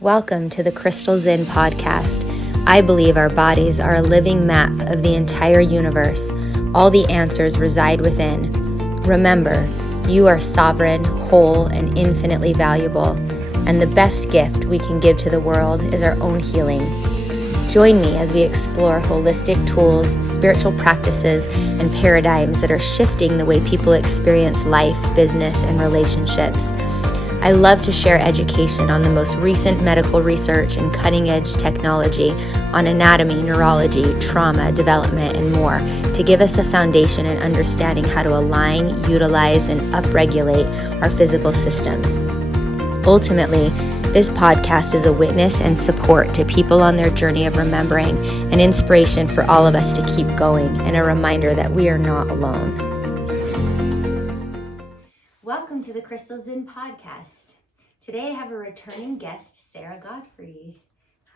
Welcome to the Crystal Zinn podcast. I believe our bodies are a living map of the entire universe. All the answers reside within. Remember, you are sovereign, whole, and infinitely valuable. And the best gift we can give to the world is our own healing. Join me as we explore holistic tools, spiritual practices, and paradigms that are shifting the way people experience life, business, and relationships. I love to share education on the most recent medical research and cutting-edge technology on anatomy, neurology, trauma, development, and more to give us a foundation in understanding how to align, utilize, and upregulate our physical systems. Ultimately, this podcast is a witness and support to people on their journey of remembering, an inspiration for all of us to keep going, and a reminder that we are not alone. Welcome to the Crystal Zinn podcast. Today I have a returning guest, Sarah Godfrey.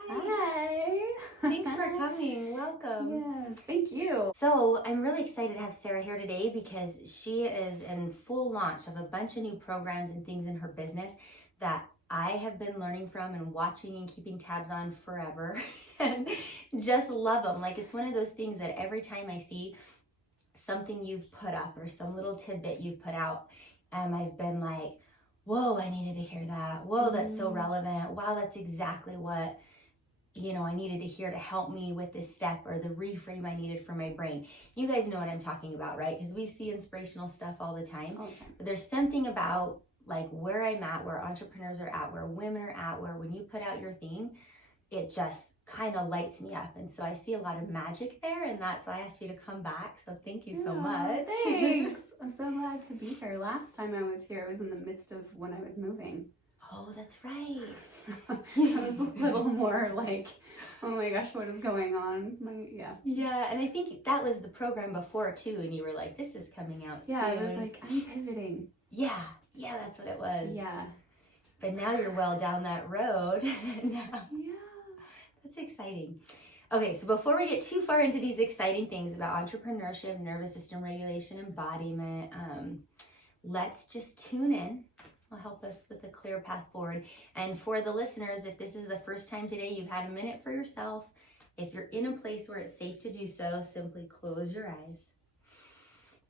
Hi. Thanks for coming. Welcome. Yes, thank you. So I'm really excited to have Sarah here today because she is in full launch of a bunch of new programs and things in her business that I have been learning from and watching and keeping tabs on forever and just love them. Like, it's one of those things that every time I see something you've put up or some little tidbit you've put out, I've been like, whoa, I needed to hear that. Whoa, that's so relevant. Wow, that's exactly what, I needed to hear to help me with this step or the reframe I needed for my brain. You guys know what I'm talking about, right? Because we see inspirational stuff all the time. But there's something about like where I'm at, where entrepreneurs are at, where women are at, where when you put out your thing, it just kind of lights me up. And so I see a lot of magic there, and that's why I asked you to come back. So thank you so much. Thanks. I'm so glad to be here. Last time I was here, I was in the midst of when I was moving. Oh, that's right. So I was a little more like, oh my gosh, what is going on? Yeah, and I think that was the program before too, and you were like, this is coming out soon. Yeah, I was like, I'm pivoting. Yeah, that's what it was. Yeah. But now you're well down that road. Yeah. That's exciting. Okay, so before we get too far into these exciting things about entrepreneurship, nervous system regulation, embodiment, let's just tune in. Will help us with a clear path forward. And for the listeners, if this is the first time today you've had a minute for yourself, if you're in a place where it's safe to do so, simply close your eyes.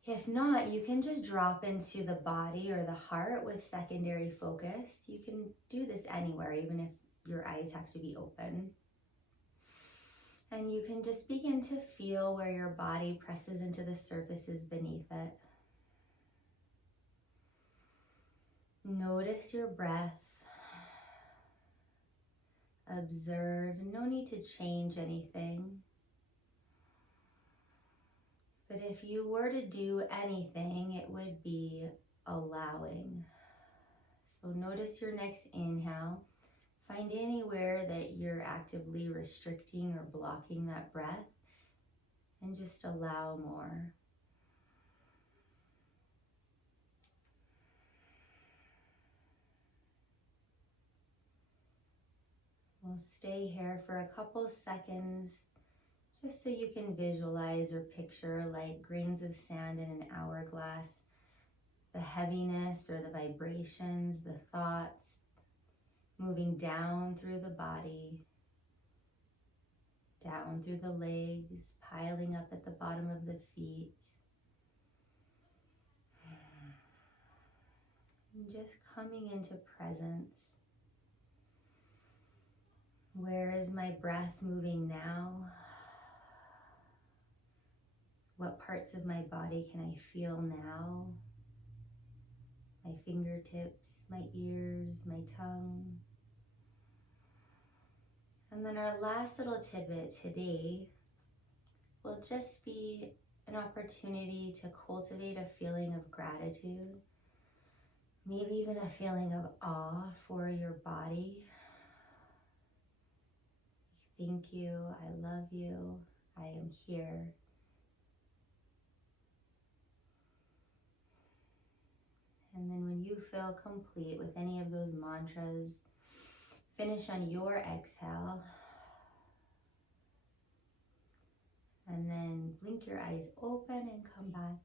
If not, you can just drop into the body or the heart with secondary focus. You can do this anywhere, even if your eyes have to be open. And you can just begin to feel where your body presses into the surfaces beneath it. Notice your breath. Observe. No need to change anything. But if you were to do anything, it would be allowing. So notice your next inhale. Find anywhere that you're actively restricting or blocking that breath, and just allow more. We'll stay here for a couple seconds, just so you can visualize or picture like grains of sand in an hourglass, the heaviness or the vibrations, the thoughts, moving down through the body, down through the legs, piling up at the bottom of the feet. And just coming into presence. Where is my breath moving now? What parts of my body can I feel now? My fingertips, my ears, my tongue. And then our last little tidbit today will just be an opportunity to cultivate a feeling of gratitude, maybe even a feeling of awe for your body. Thank you, I love you, I am here. And then when you feel complete with any of those mantras, finish on your exhale. And then blink your eyes open and come back.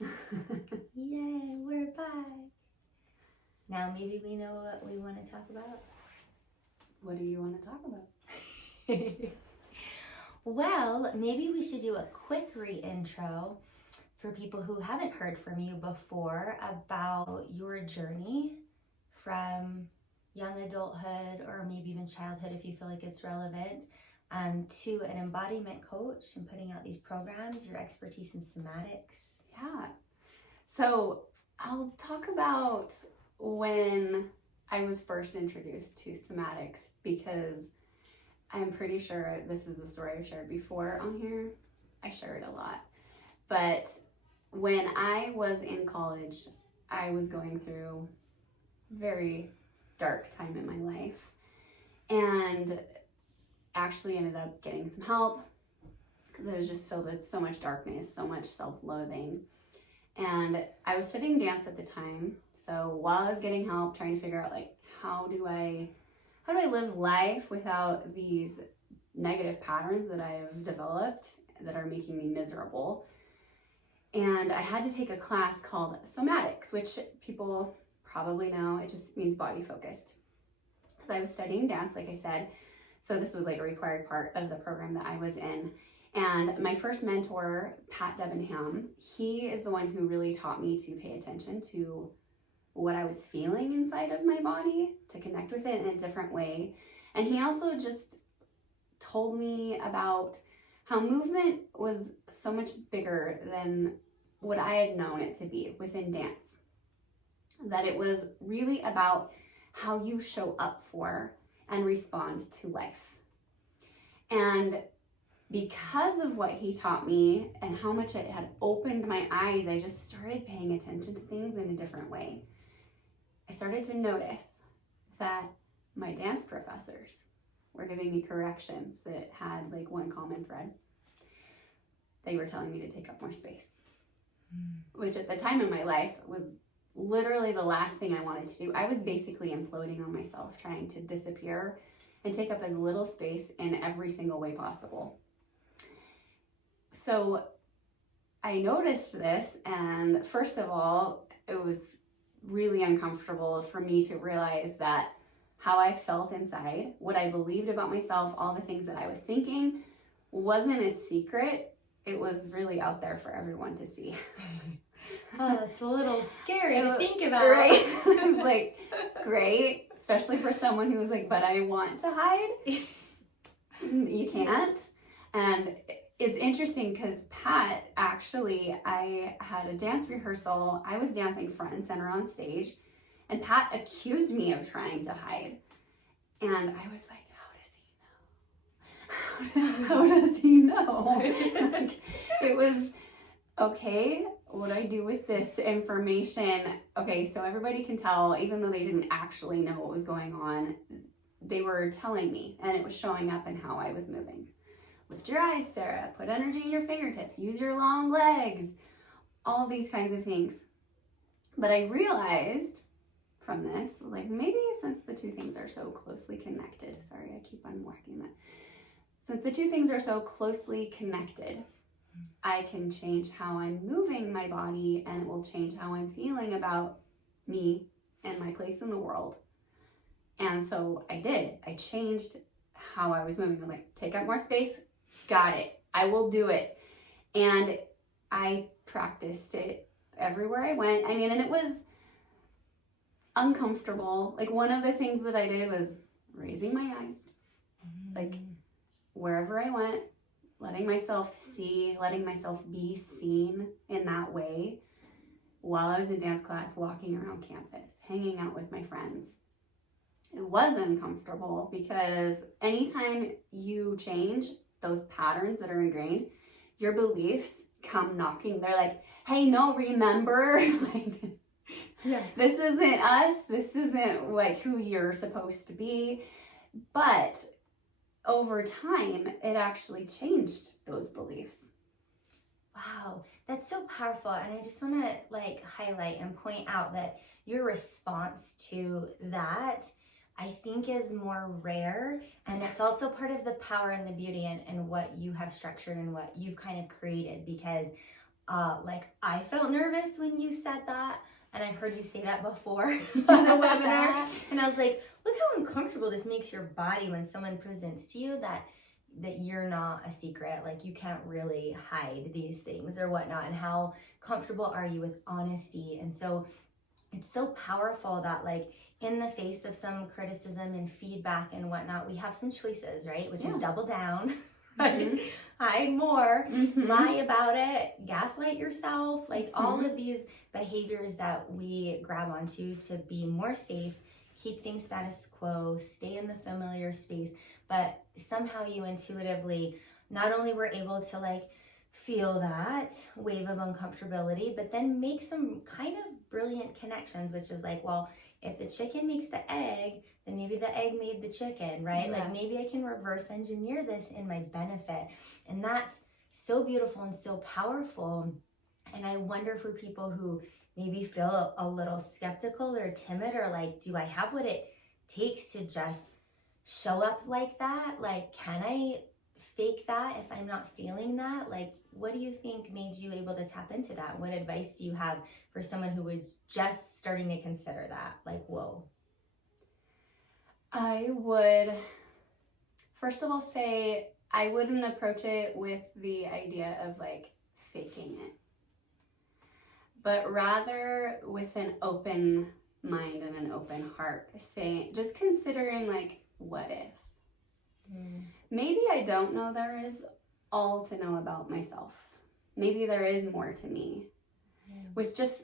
Awesome. Yay, we're back. Now maybe we know what we want to talk about. What do you want to talk about? Well, maybe we should do a quick re-intro for people who haven't heard from you before about your journey from young adulthood, or maybe even childhood if you feel like it's relevant, to an embodiment coach and putting out these programs, your expertise in somatics. Yeah. So I'll talk about when I was first introduced to somatics, because I'm pretty sure this is a story I've shared before on here. I share it a lot. But when I was in college, I was going through a very dark time in my life, and actually ended up getting some help because I was just filled with so much darkness, so much self-loathing. And I was studying dance at the time. So while I was getting help, trying to figure out like, how do I live life without these negative patterns that I've developed that are making me miserable. And I had to take a class called somatics, which people probably know. It just means body focused. Because I was studying dance, like I said. So this was like a required part of the program that I was in. And my first mentor, Pat Debenham, he is the one who really taught me to pay attention to what I was feeling inside of my body, to connect with it in a different way. And he also just told me about how movement was so much bigger than what I had known it to be within dance. That it was really about how you show up for and respond to life. And because of what he taught me and how much it had opened my eyes, I just started paying attention to things in a different way. I started to notice that my dance professors were giving me corrections that had like one common thread. They were telling me to take up more space, which at the time in my life was literally the last thing I wanted to do. I was basically imploding on myself, trying to disappear and take up as little space in every single way possible. So I noticed this, and first of all, it was really uncomfortable for me to realize that how I felt inside, what I believed about myself, all the things that I was thinking wasn't a secret. It was really out there for everyone to see. Oh, it's a little scary to think about. Right? It was like, great, especially for someone who was like, but I want to hide. You can't. And it's interesting because Pat, actually, I had a dance rehearsal. I was dancing front and center on stage, and Pat accused me of trying to hide. And I was like, how does he know? Like, it was, okay, what do I do with this information? Okay, so everybody can tell, even though they didn't actually know what was going on, they were telling me, and it was showing up in how I was moving. Lift your eyes, Sarah. Put energy in your fingertips. Use your long legs. All these kinds of things. But I realized from this, like, maybe since the two things are so closely connected, sorry, I keep unmarking that. Since the two things are so closely connected, I can change how I'm moving my body, and it will change how I'm feeling about me and my place in the world. And so I did. I changed how I was moving. I was like, take up more space. Got it. I will do it. And I practiced it everywhere I went. I mean, and it was uncomfortable. Like, one of the things that I did was raising my eyes. Like, wherever I went, letting myself see, letting myself be seen in that way while I was in dance class, walking around campus, hanging out with my friends. It was uncomfortable because anytime you change those patterns that are ingrained, your beliefs come knocking. They're like, hey, no, remember? Like, yeah, this isn't us. This isn't like who you're supposed to be. But over time, it actually changed those beliefs. Wow, that's so powerful. And I just want to like highlight and point out that your response to that, I think, is more rare, and it's also part of the power and the beauty and what you have structured and what you've kind of created, because like, I felt nervous when you said that. And I've heard you say that before on a webinar. And I was like, look how uncomfortable this makes your body when someone presents to you that you're not a secret. Like, you can't really hide these things or whatnot. And how comfortable are you with honesty? And so it's so powerful that, like, in the face of some criticism and feedback and whatnot, we have some choices, right? Which is double down, hide more, lie about it, gaslight yourself, like all of these behaviors that we grab onto to be more safe, keep things status quo, stay in the familiar space. But somehow you intuitively not only were able to, like, feel that wave of uncomfortability, but then make some kind of brilliant connections, which is like, well, if the chicken makes the egg, then maybe the egg made the chicken, right? Yeah. Like, maybe I can reverse engineer this in my benefit. And that's so beautiful and so powerful. And I wonder, for people who maybe feel a little skeptical or timid, or like, do I have what it takes to just show up like that? Like, can I fake that if I'm not feeling that? Like, what do you think made you able to tap into that? What advice do you have for someone who was just starting to consider that? Like, whoa. I would, first of all, say I wouldn't approach it with the idea of, like, faking it, but rather with an open mind and an open heart, saying, just considering, like, what if? Maybe I don't know there is all to know about myself. Maybe there is more to me. With just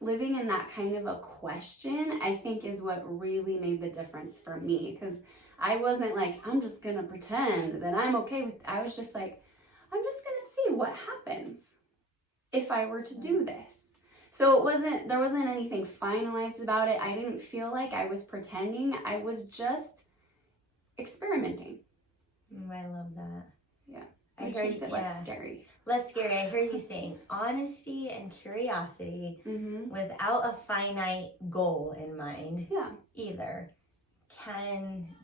living in that kind of a question, I think, is what really made the difference for me. Because I wasn't like, I'm just gonna pretend that I'm okay with, I was just like, I'm just gonna see what happens if I were to do this. So there wasn't anything finalized about it. I didn't feel like I was pretending. I was just experimenting. I love that. Yeah. Which makes it less scary. Less scary. I hear you saying honesty and curiosity without a finite goal in mind. Yeah. Either.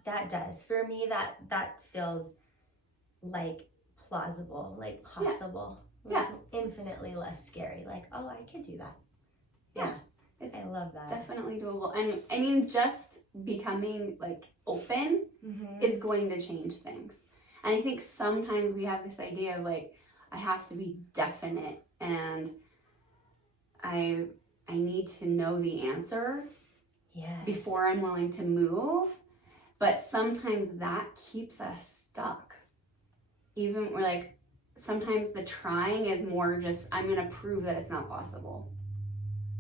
That does. For me, that feels like plausible, like possible. Yeah. Like infinitely less scary. Like, oh, I could do that. Yeah. I love that. Definitely doable. And I mean, just becoming, like, open is going to change things. And I think sometimes we have this idea of, like, I have to be definite and I need to know the answer before I'm willing to move. But sometimes that keeps us stuck. Even we're like, sometimes the trying is more just, I'm going to prove that it's not possible,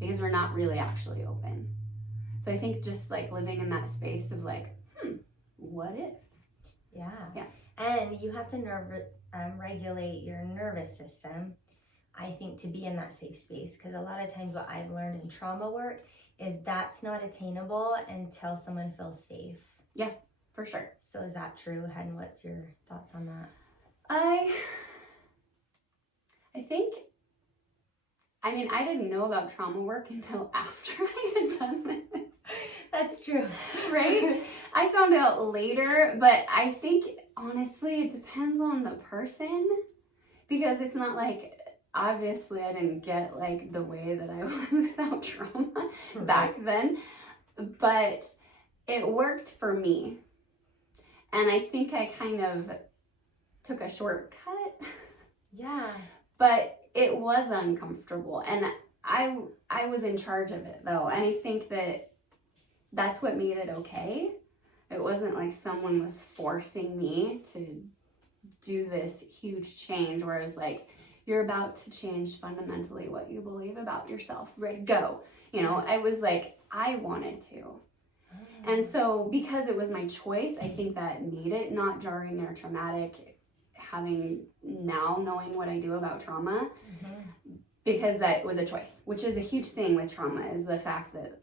because we're not really actually open. So I think just, like, living in that space of, like, what if? Yeah. Yeah. And you have to regulate your nervous system, I think, to be in that safe space. Because a lot of times what I've learned in trauma work is that's not attainable until someone feels safe. Yeah, for sure. So is that true, Hen? What's your thoughts on that? I think, I mean, I didn't know about trauma work until after I had done this. That's true. Right? I found out later, but I think, honestly, it depends on the person, because it's not like, obviously I didn't get, like, the way that I was without trauma back then, but it worked for me. And I think I kind of took a shortcut. Yeah. But it was uncomfortable, and I was in charge of it, though. And I think that's what made it okay. It wasn't like someone was forcing me to do this huge change where it was like, you're about to change fundamentally what you believe about yourself. Ready, go. You know, I was like, I wanted to. And so because it was my choice, I think that made it not jarring or traumatic, knowing what I do about trauma, because that was a choice, which is a huge thing with trauma, is the fact that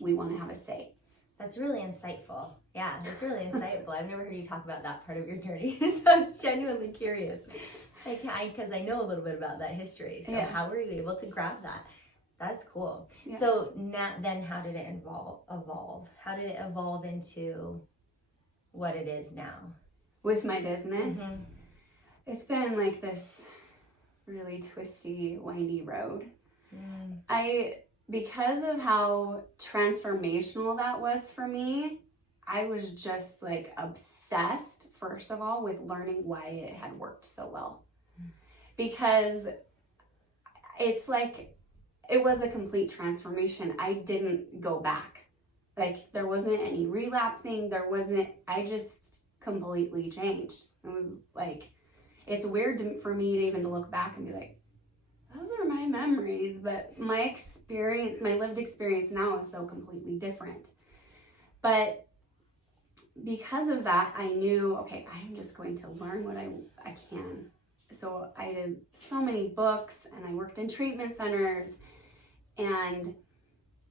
we want to have a say. That's really insightful. Yeah, that's really insightful. I've never heard you talk about that part of your journey, so I was genuinely curious. Because I know a little bit about that history. So how were you able to grab that? That's cool. Yeah. So then how did it evolve? How did it evolve into what it is now? With my business? It's been like this really twisty, windy road. Because of how transformational that was for me, I was just like obsessed, first of all, with learning why it had worked so well. Because it's like, it was a complete transformation. I didn't go back. Like, there wasn't any relapsing. I just completely changed. It was like, it's weird for me to even look back and be like, those are my memories, but my experience, my lived experience now is so completely different. But because of that, I knew, okay, I'm just going to learn what I can. So I did so many books, and I worked in treatment centers, and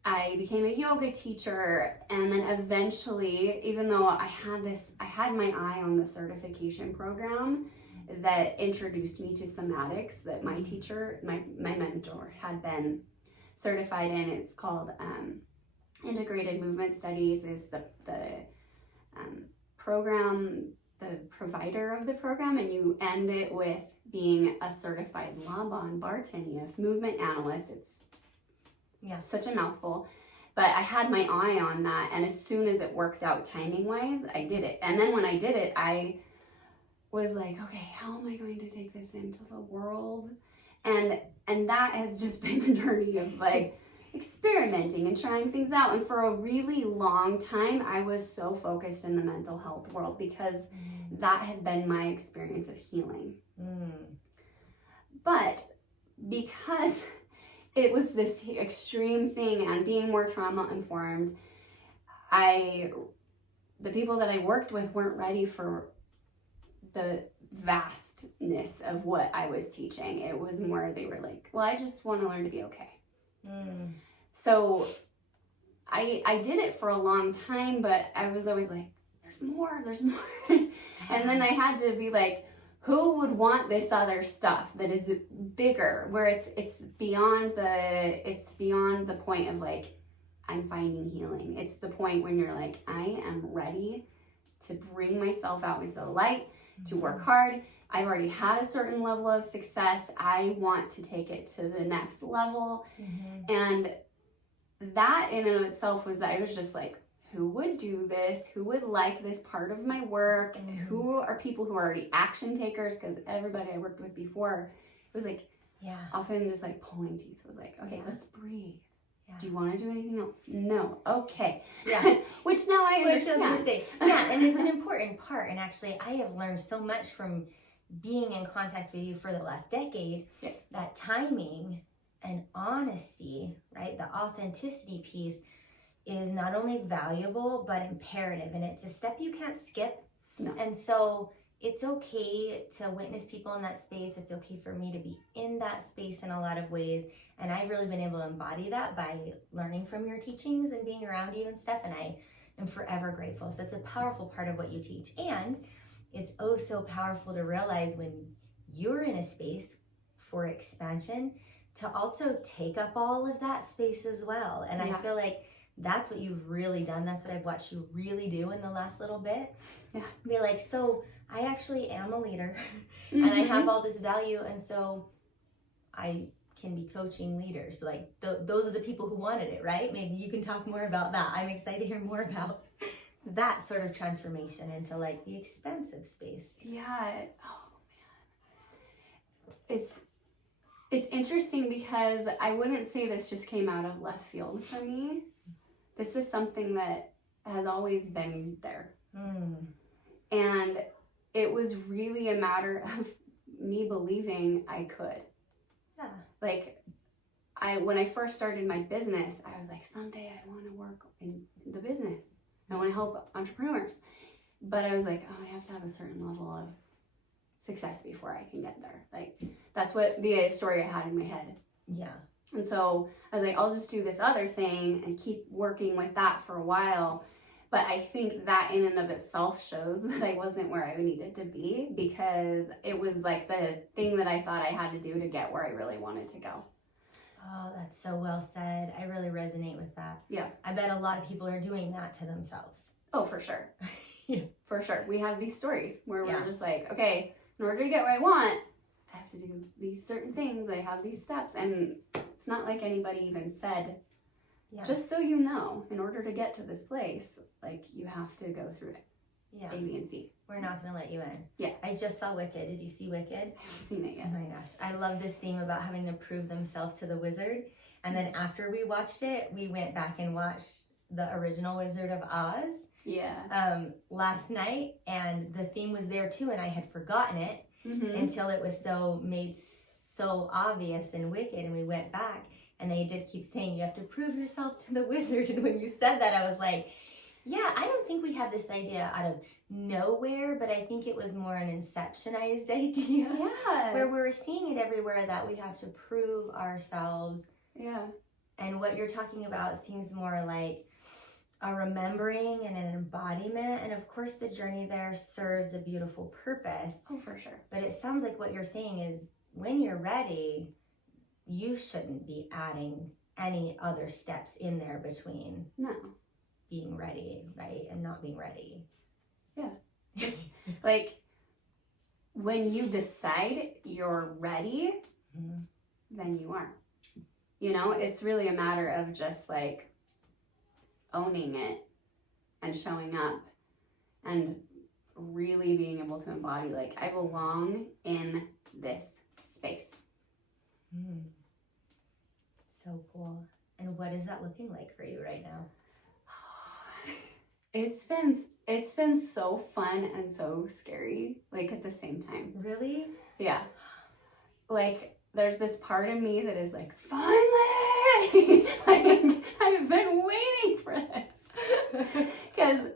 I became a yoga teacher. And then eventually, even though I had my eye on the certification program that introduced me to somatics that my teacher, my mentor had been certified in. It's called Integrated Movement Studies is the program, the provider of the program, and you end it with being a certified Laban Bartanian movement analyst. It's such a mouthful, but I had my eye on that, and as soon as it worked out timing wise, I did it. And then when I did it, I was like, okay, how am I going to take this into the world? And that has just been a journey of like experimenting and trying things out. And for a really long time, I was so focused in the mental health world because that had been my experience of healing. But because it was this extreme thing and being more trauma informed, the people that I worked with weren't ready for the vastness of what I was teaching. It was more, they were like, well, I just want to learn to be okay. So I did it for a long time, but I was always like, there's more. And then I had to be like, who would want this other stuff that is bigger, where it's beyond the point of like, I'm finding healing. It's the point when you're like, I am ready to bring myself out into the light, to work hard. I've already had a certain level of success. I want to take it to the next level. And that in and of itself I was just like, who would do this? Who would like this part of my work? Who are people who are already action takers? Because everybody I worked with before, it was like, often just like pulling teeth. It was like, okay, let's breathe. Do you want to do anything else? No. Okay. Which now I understand. And it's an important part. And actually, I have learned so much from being in contact with you for the last decade, that timing and honesty, right? The authenticity piece is not only valuable, but imperative. And it's a step you can't skip. No. And so it's okay to witness people in that space. It's okay for me to be in that space in a lot of ways. And I've really been able to embody that by learning from your teachings and being around you and stuff. And I am forever grateful. So it's a powerful part of what you teach. And it's oh so powerful to realize when you're in a space for expansion to also take up all of that space as well. And I feel like that's what you've really done. That's what I've watched you really do in the last little bit. Be like, so I actually am a leader and I have all this value. And so I can be coaching leaders. So like those are the people who wanted it, right? Maybe you can talk more about that. I'm excited to hear more about that sort of transformation into like the expansive space. It's interesting because I wouldn't say this just came out of left field for me. This is something that has always been there. And it was really a matter of me believing I could. Like, when I first started my business, I was like, someday I want to work in the business. I want to help entrepreneurs. But I was like, oh, I have to have a certain level of success before I can get there. Like, that's what the story I had in my head. And so I was like, I'll just do this other thing and keep working with that for a while. But I think that in and of itself shows that I wasn't where I needed to be, because it was like the thing that I thought I had to do to get where I really wanted to go. Oh, that's so well said. I really resonate with that. I bet a lot of people are doing that to themselves. Oh, for sure. For sure. We have these stories where we're just like, okay, in order to get what I want, I have to do these certain things. I have these steps. And it's not like anybody even said, just so you know, in order to get to this place, like, you have to go through it. Yeah. A, B, and C. We're not going to let you in. Yeah. I just saw Wicked. Did you see Wicked? I haven't seen it yet. Oh my gosh. I love this theme about having to prove themselves to the wizard. And then after we watched it, we went back and watched the original Wizard of Oz. Yeah. Last night. And the theme was there too. And I had forgotten it until it was made so obvious in Wicked. And we went back. And they did keep saying, you have to prove yourself to the wizard. And when you said that, I was like, yeah, I don't think we have this idea out of nowhere, but I think it was more an inceptionized idea. Yeah. Where we're seeing it everywhere that we have to prove ourselves. Yeah. And what you're talking about seems more like a remembering and an embodiment. And of course, the journey there serves a beautiful purpose. Oh, for sure. But it sounds like what you're saying is when you're ready, you shouldn't be adding any other steps in there between being ready, right, and not being ready. Yeah. Just like when you decide you're ready, then you are. You know, it's really a matter of just like owning it and showing up and really being able to embody, like, I belong in this space. So cool. And what is that looking like for you right now? It's been so fun and so scary, like, at the same time. Really? Yeah. Like, there's this part of me that is like, finally! Like, I've been waiting for this. Because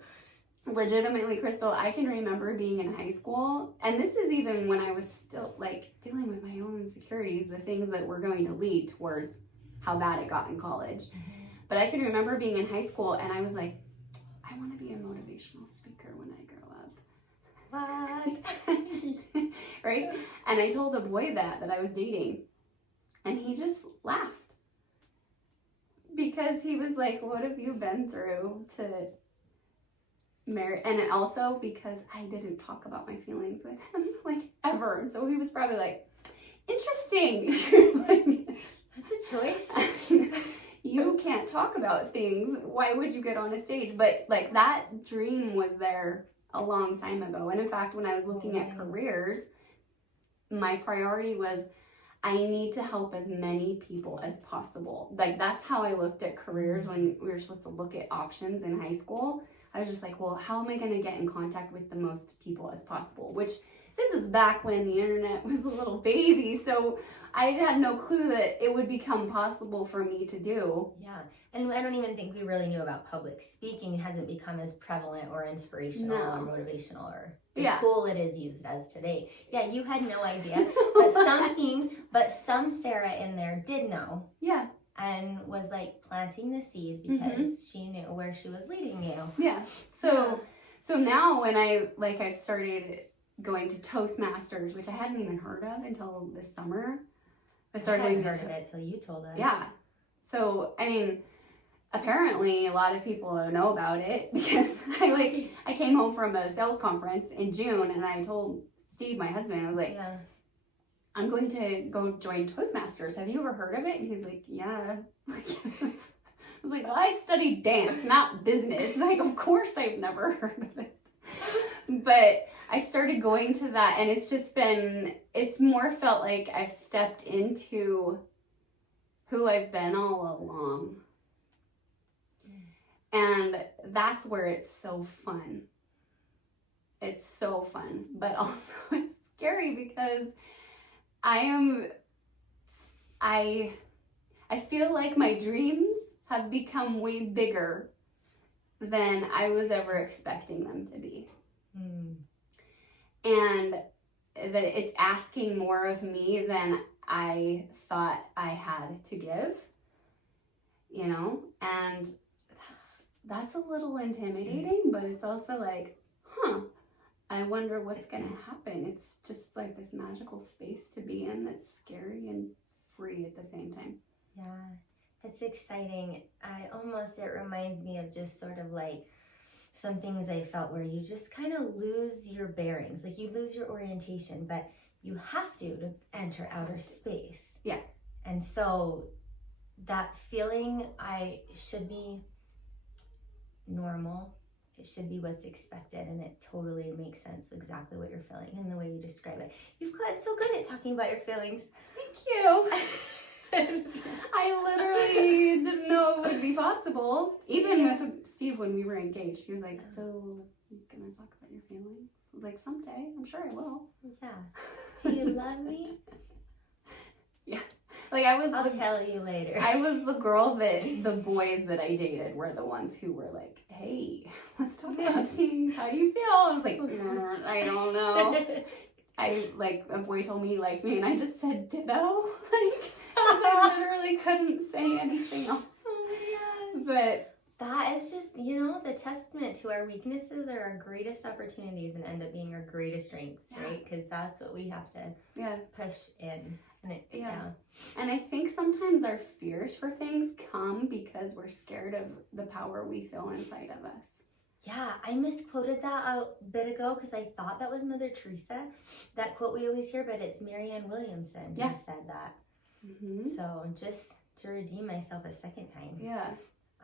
legitimately, Crystal, I can remember being in high school, and this is even when I was still, like, dealing with my own insecurities, the things that were going to lead towards how bad it got in college. But I can remember being in high school, and I was like, I want to be a motivational speaker when I grow up. What? Right? And I told a boy that I was dating, and he just laughed. Because he was like, what have you been through to marry? And also because I didn't talk about my feelings with him, like, ever. And so he was probably like, interesting. Like, that's a choice. You can't talk about things. Why would you get on a stage? But, like, that dream was there a long time ago. And in fact, when I was looking at careers, my priority was, I need to help as many people as possible. Like, that's how I looked at careers when we were supposed to look at options in high school. I was just like, well, how am I going to get in contact with the most people as possible? Which, this is back when the internet was a little baby, so I had no clue that it would become possible for me to do. Yeah, and I don't even think we really knew about public speaking. It hasn't become as prevalent or inspirational or motivational or the tool it is used as today. Yeah, you had no idea, but some Sarah in there did know. Yeah. And was like planting the seeds because she knew where she was leading you. Yeah. So now when I started going to Toastmasters, which I hadn't even heard of until this summer. I hadn't heard of it till you told us. Yeah. So, I mean, apparently a lot of people know about it because I came home from a sales conference in June and I told Steve, my husband, I was like, I'm going to go join Toastmasters. Have you ever heard of it? And he's like, yeah. I was like, well, I studied dance, not business. Like, of course I've never heard of it. But I started going to that, and it's more felt like I've stepped into who I've been all along. And that's where it's so fun. It's so fun, but also it's scary because I feel like my dreams have become way bigger than I was ever expecting them to be. And that it's asking more of me than I thought I had to give, you know? And that's a little intimidating, but it's also like, I wonder what's gonna happen. It's just like this magical space to be in that's scary and free at the same time. Yeah, it's exciting. It reminds me of just sort of like some things I felt where you just kind of lose your bearings. Like you lose your orientation, but you have to enter outer space. Yeah. And so that feeling should be normal. It should be what's expected, and it totally makes sense exactly what you're feeling and the way you describe it. You've gotten so good at talking about your feelings. Thank you. I literally didn't know it would be possible. Even with Steve when we were engaged, he was like, so you gonna talk about your feelings? I was like, someday, I'm sure I will. Yeah. Do you love me? Yeah. Like I'll tell you later. I was the girl that the boys that I dated were the ones who were like, hey, let's talk about things. How do you feel? I was like, I don't know. A boy told me he liked me and I just said ditto. I literally couldn't say anything else. Oh my gosh. But that is just, the testament to our weaknesses are our greatest opportunities and end up being our greatest strengths, right? Because that's what we have to push in. And I think sometimes our fears for things come because we're scared of the power we feel inside of us. Yeah, I misquoted that a bit ago because I thought that was Mother Teresa. That quote we always hear, but it's Marianne Williamson who said that. Mm-hmm. So just to redeem myself a second time. Yeah.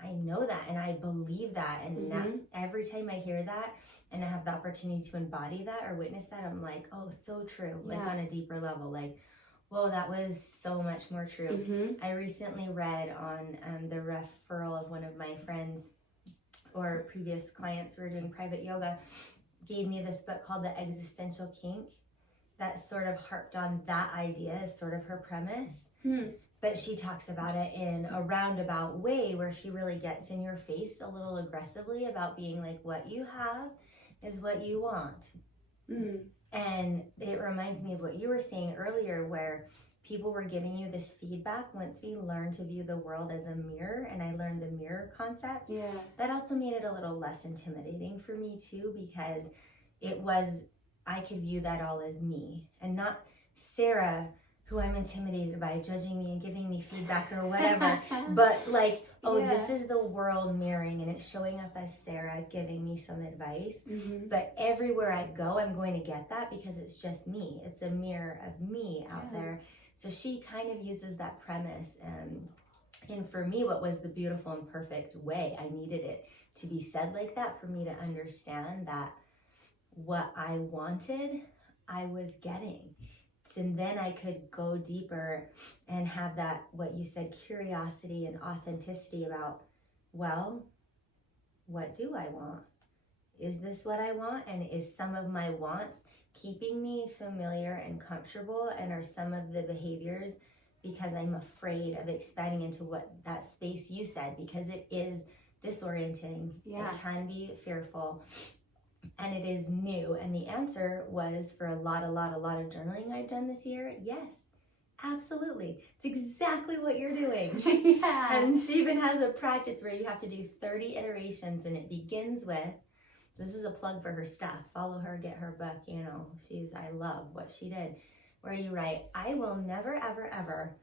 I know that and I believe that. And now, every time I hear that and I have the opportunity to embody that or witness that, I'm like, oh, so true. Like on a deeper level, like, whoa, that was so much more true. Mm-hmm. I recently read on the referral of one of my friends or previous clients who were doing private yoga, gave me this book called The Existential Kink that sort of harped on that idea as sort of her premise. But she talks about it in a roundabout way where she really gets in your face a little aggressively about being like, what you have is what you want. And it reminds me of what you were saying earlier where people were giving you this feedback once we learned to view the world as a mirror, and I learned the mirror concept. Yeah. That also made it a little less intimidating for me too, because I could view that all as me and not Sarah, who I'm intimidated by, judging me and giving me feedback or whatever, but like, this is the world mirroring and it's showing up as Sarah giving me some advice. But everywhere I go, I'm going to get that because it's just me. It's a mirror of me out there. So she kind of uses that premise. And for me, what was the beautiful and perfect way, I needed it to be said like that for me to understand that what I wanted, I was getting. And then I could go deeper and have that, what you said, curiosity and authenticity about, well, what do I want? Is this what I want? And is some of my wants keeping me familiar and comfortable? And are some of the behaviors because I'm afraid of expanding into what that space you said, because it is disorienting. It can be fearful. And it is new. And the answer was, for a lot of journaling I've done this year, yes, absolutely. It's exactly what you're doing. And she even has a practice where you have to do 30 iterations, and it begins with, this is a plug for her stuff. Follow her, get her book, I love what she did. Where you write, I will never, ever, ever,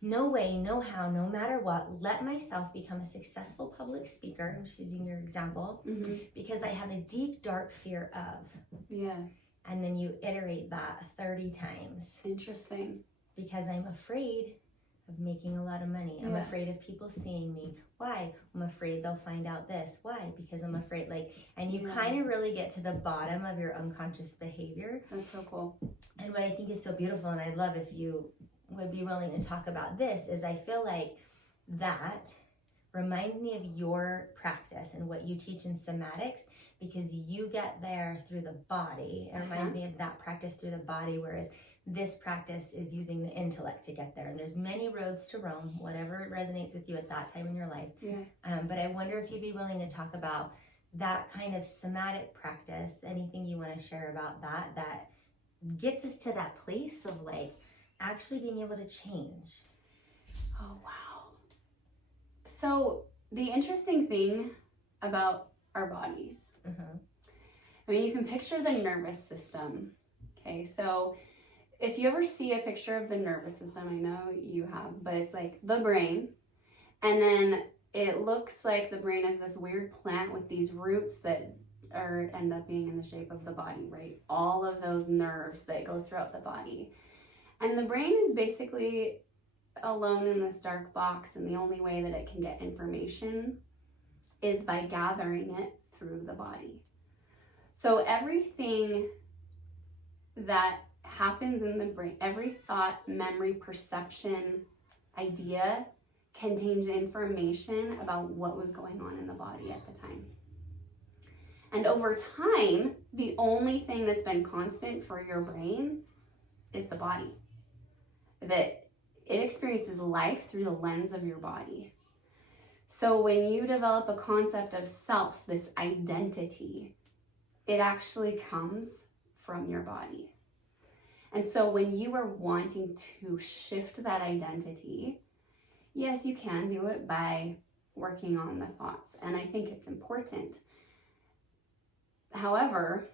no way, no how, no matter what, let myself become a successful public speaker, she's using your example, because I have a deep, dark fear of. And then you iterate that 30 times. Interesting. Because I'm afraid of making a lot of money. I'm afraid of people seeing me. Why? I'm afraid they'll find out this. Why? Because I'm afraid, and you kind of really get to the bottom of your unconscious behavior. That's so cool. And what I think is so beautiful, and I'd love if you would be willing to talk about this, is I feel like that reminds me of your practice and what you teach in somatics, because you get there through the body. It reminds me of that practice through the body, whereas this practice is using the intellect to get there. And there's many roads to Rome, whatever resonates with you at that time in your life. But I wonder if you'd be willing to talk about that kind of somatic practice, anything you want to share about that gets us to that place of actually being able to change. Oh, wow. So the interesting thing about our bodies, I mean, you can picture the nervous system. Okay, so if you ever see a picture of the nervous system, I know you have, but it's like the brain, and then it looks like the brain is this weird plant with these roots that or end up being in the shape of the body, right? All of those nerves that go throughout the body. And the brain is basically alone in this dark box, and the only way that it can get information is by gathering it through the body. So everything that happens in the brain, every thought, memory, perception, idea contains information about what was going on in the body at the time. And over time, the only thing that's been constant for your brain is the body. That it experiences life through the lens of your body. So when you develop a concept of self, this identity, it actually comes from your body. And so when you are wanting to shift that identity, yes, you can do it by working on the thoughts. And I think it's important. However,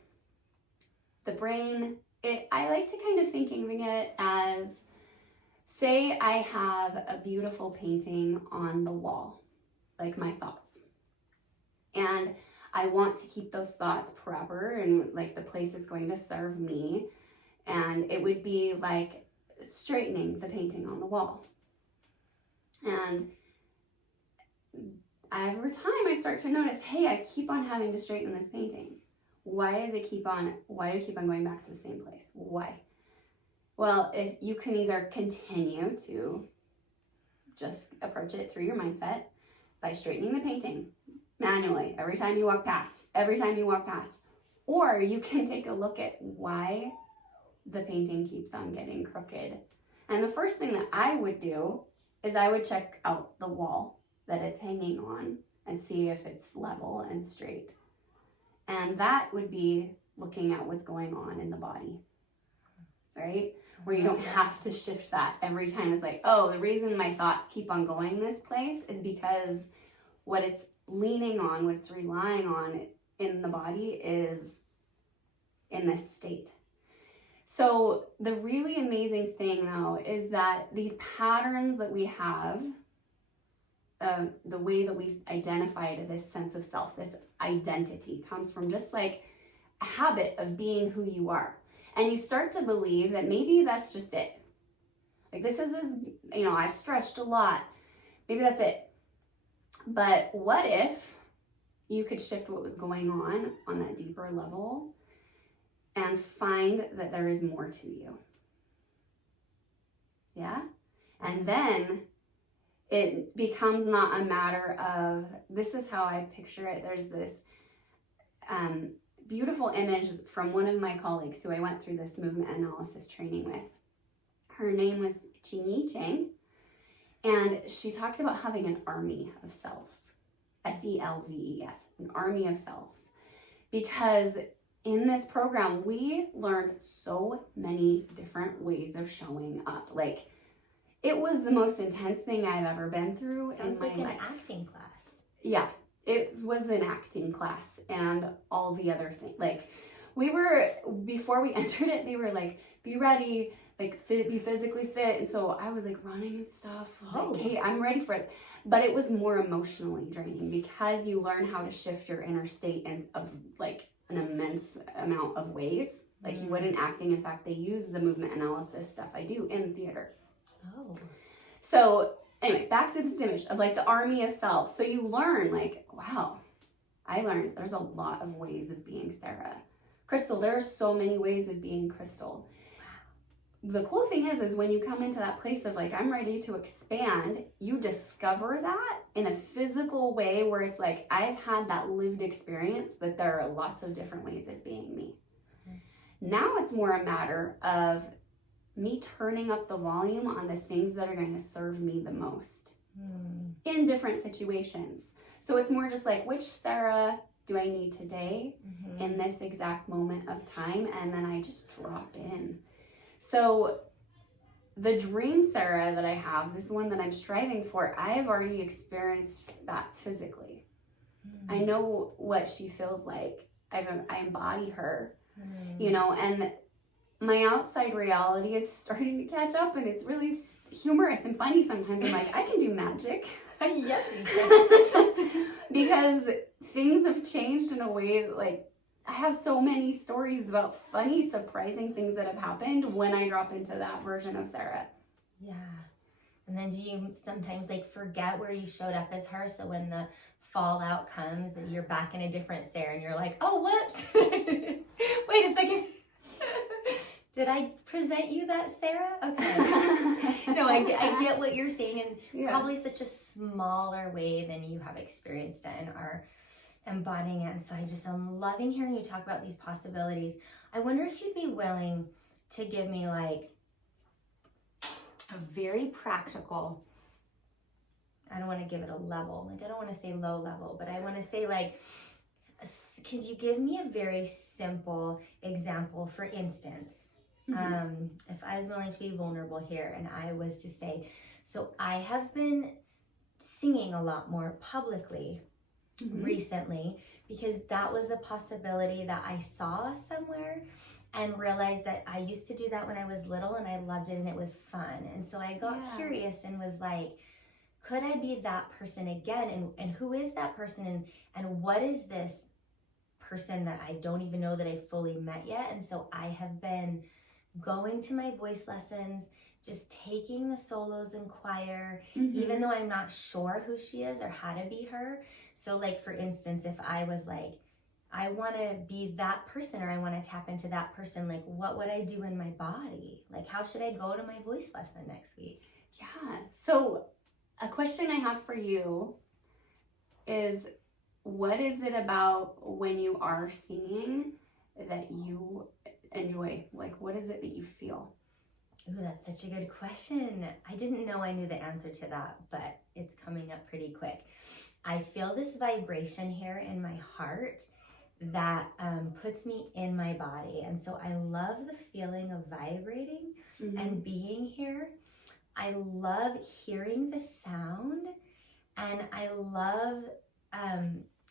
the brain, I like to kind of thinking of it as, say I have a beautiful painting on the wall, like my thoughts. And I want to keep those thoughts proper and like the place it's going to serve me. And it would be like straightening the painting on the wall. And over time I start to notice, hey, I keep on having to straighten this painting. Why do I keep on going back to the same place? Why? Well, if you can either continue to just approach it through your mindset by straightening the painting manually every time you walk past, or you can take a look at why the painting keeps on getting crooked. And the first thing that I would do is I would check out the wall that it's hanging on and see if it's level and straight. And that would be looking at what's going on in the body, right? Where you don't have to shift that every time. It's like, oh, the reason my thoughts keep on going this place is because what it's leaning on, what it's relying on in the body is in this state. So the really amazing thing though is that these patterns that we have, the way that we've identified this sense of self, this identity, comes from just like a habit of being who you are. And you start to believe that maybe that's just it. Like this is, I've stretched a lot. Maybe that's it. But what if you could shift what was going on that deeper level and find that there is more to you? Yeah? And then it becomes not a matter of, this is how I picture it. There's this beautiful image from one of my colleagues who I went through this movement analysis training with. Her name was Ching Chang, and she talked about having an army of selves. S-E-L-V-E-S, an army of selves. Because in this program, we learned so many different ways of showing up. Like, it was the most intense thing I've ever been through in my life. Sounds like an acting class. Yeah, it was an acting class and all the other things. Like, before we entered it, they were like, be ready, like be physically fit. And so I was like running and stuff. Like, hey, I'm ready for it. But it was more emotionally draining because you learn how to shift your inner state of like an immense amount of ways. Like you would in acting. In fact, they use the movement analysis stuff I do in theater. Oh. So anyway, back to this image of like the army of self. So you learn like, wow, I learned there's a lot of ways of being Sarah. Crystal, there's so many ways of being Crystal. The cool thing is when you come into that place of like, I'm ready to expand, you discover that in a physical way where it's like, I've had that lived experience that there are lots of different ways of being me. Now it's more a matter of me turning up the volume on the things that are going to serve me the most in different situations. So it's more just like, which Sarah do I need today in this exact moment of time? And then I just drop in. So the dream Sarah that I have, this one that I'm striving for, I've already experienced that physically. I know what she feels like. I embody her, and my outside reality is starting to catch up, and it's really humorous and funny sometimes. I'm like, I can do magic. Yes, because things have changed in a way that, like, I have so many stories about funny, surprising things that have happened when I drop into that version of Sarah. Yeah. And then do you sometimes like forget where you showed up as her? So when the fallout comes and you're back in a different Sarah and you're like, oh, whoops. Wait a second. Did I present you that Sarah? Okay. No, I get what you're saying, and probably such a smaller way than you have experienced it and are embodying it. And so I'm loving hearing you talk about these possibilities. I wonder if you'd be willing to give me like a very practical, I don't want to give it a level, like I don't want to say low level, but I want to say like, could you give me a very simple example? For instance, if I was willing to be vulnerable here and I was to say, so I have been singing a lot more publicly recently because that was a possibility that I saw somewhere and realized that I used to do that when I was little and I loved it and it was fun. And so I got curious and was like, could I be that person again? And who is that person? And what is this person that I don't even know that I fully met yet? And so I have been going to my voice lessons, just taking the solos in choir, even though I'm not sure who she is or how to be her. So like, for instance, if I was like, I want to be that person or I want to tap into that person, like what would I do in my body? Like how should I go to my voice lesson next week? Yeah. So a question I have for you is, what is it about when you are singing that you enjoy? Like, what is it that you feel? Ooh, that's such a good question. I didn't know I knew the answer to that, but it's coming up pretty quick. I feel this vibration here in my heart that puts me in my body. And so I love the feeling of vibrating and being here. I love hearing the sound, and I love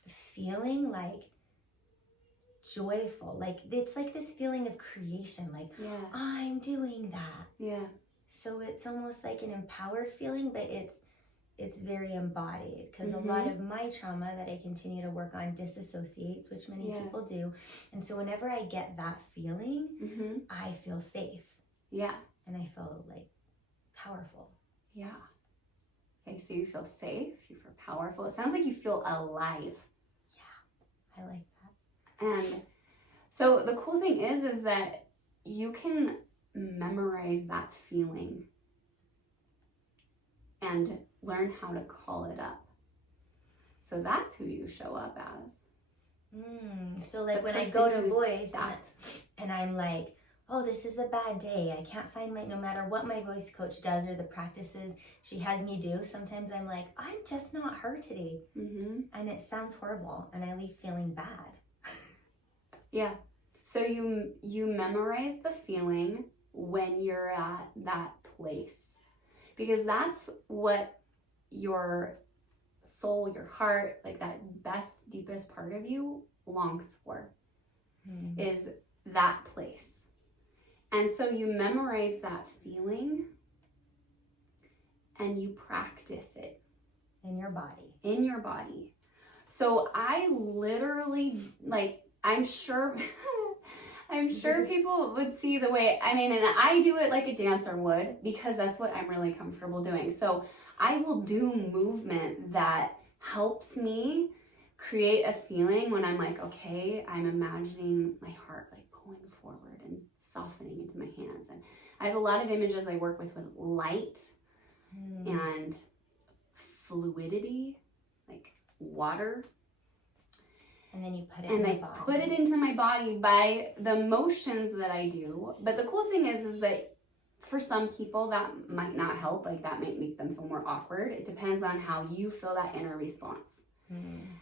feeling like joyful. Like it's like this feeling of creation, like I'm doing that. Yeah. So it's almost like an empowered feeling, but it's very embodied, because a lot of my trauma that I continue to work on disassociates, which many people do. And so whenever I get that feeling, I feel safe. Yeah. And I feel like powerful. Yeah. Okay, so you feel safe, you feel powerful. It sounds like you feel alive. Yeah, I like that. And so the cool thing is that you can memorize that feeling and learn how to call it up. So that's who you show up as. So like when I go to voice and I'm like, oh, this is a bad day. I can't find no matter what my voice coach does or the practices she has me do, sometimes I'm like, I'm just not her today. And it sounds horrible and I leave feeling bad. Yeah. So you memorize the feeling when you're at that place, because that's what your soul, your heart, like that best, deepest part of you longs for, is that place. And so you memorize that feeling and you practice it. In your body. In your body. So I literally, like, I'm sure people would see the way, I mean, and I do it like a dancer would, because that's what I'm really comfortable doing. So I will do movement that helps me create a feeling when I'm like, okay, I'm imagining my heart like pulling forward and softening into my hands. And I have a lot of images I work with light and fluidity, like water. And then you put it in my body. Put it into my body by the motions that I do. But the cool thing is that for some people that might not help. Like that might make them feel more awkward. It depends on how you feel that inner response.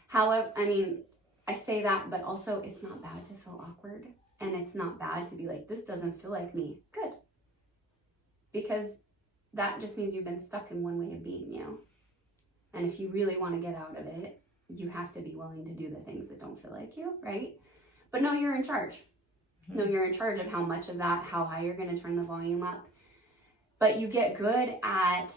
However, I mean, I say that, but also it's not bad to feel awkward. And it's not bad to be like, this doesn't feel like me. Good. Because that just means you've been stuck in one way of being, you know? And if you really want to get out of it, you have to be willing to do the things that don't feel like you, right? But no, you're in charge. No, you're in charge of how much of that, how high you're going to turn the volume up. But you get good at,